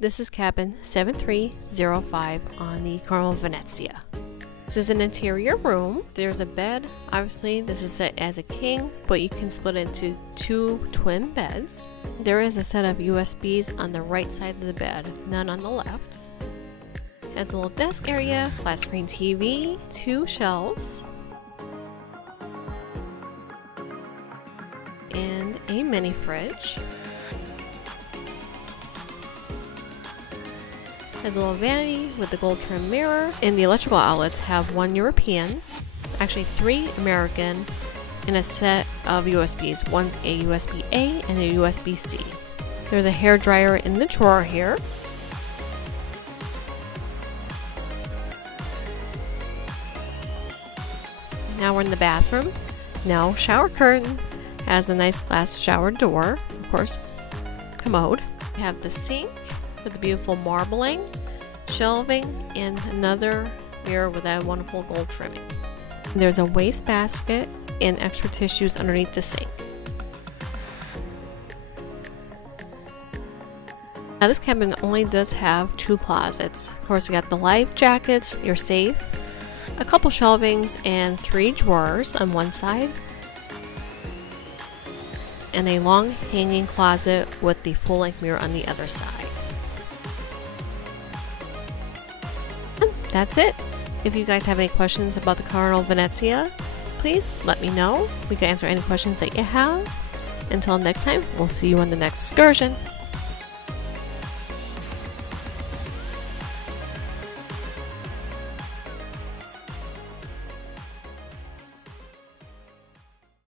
This is cabin 7305 on the Carnival Venezia. This is an interior room. There's a bed. Obviously, this is set as a king, but you can split it into 2 twin beds. There is a set of USBs on the right side of the bed, none on the left. Has a little desk area, flat screen TV, 2 shelves, and a mini fridge. Has a little vanity with the gold trim mirror, and the electrical outlets have 1 European, actually 3 American, and a set of USBs. One's a USB-A and a USB-C. There's a hair dryer in the drawer here. Now we're in the bathroom. No shower curtain. Has a nice glass shower door, of course, commode. We have the sink with the beautiful marbling, shelving, and another mirror with that wonderful gold trimming. There's a waste basket and extra tissues underneath the sink. Now this cabin only does have 2 closets. Of course, you got the life jackets, your safe, a couple shelvings, and 3 drawers on one side, and a long hanging closet with the full-length mirror on the other side. And that's it. If you guys have any questions about the Carnival Venezia, please let me know. We can answer any questions that you have. Until next time, we'll see you on the next excursion.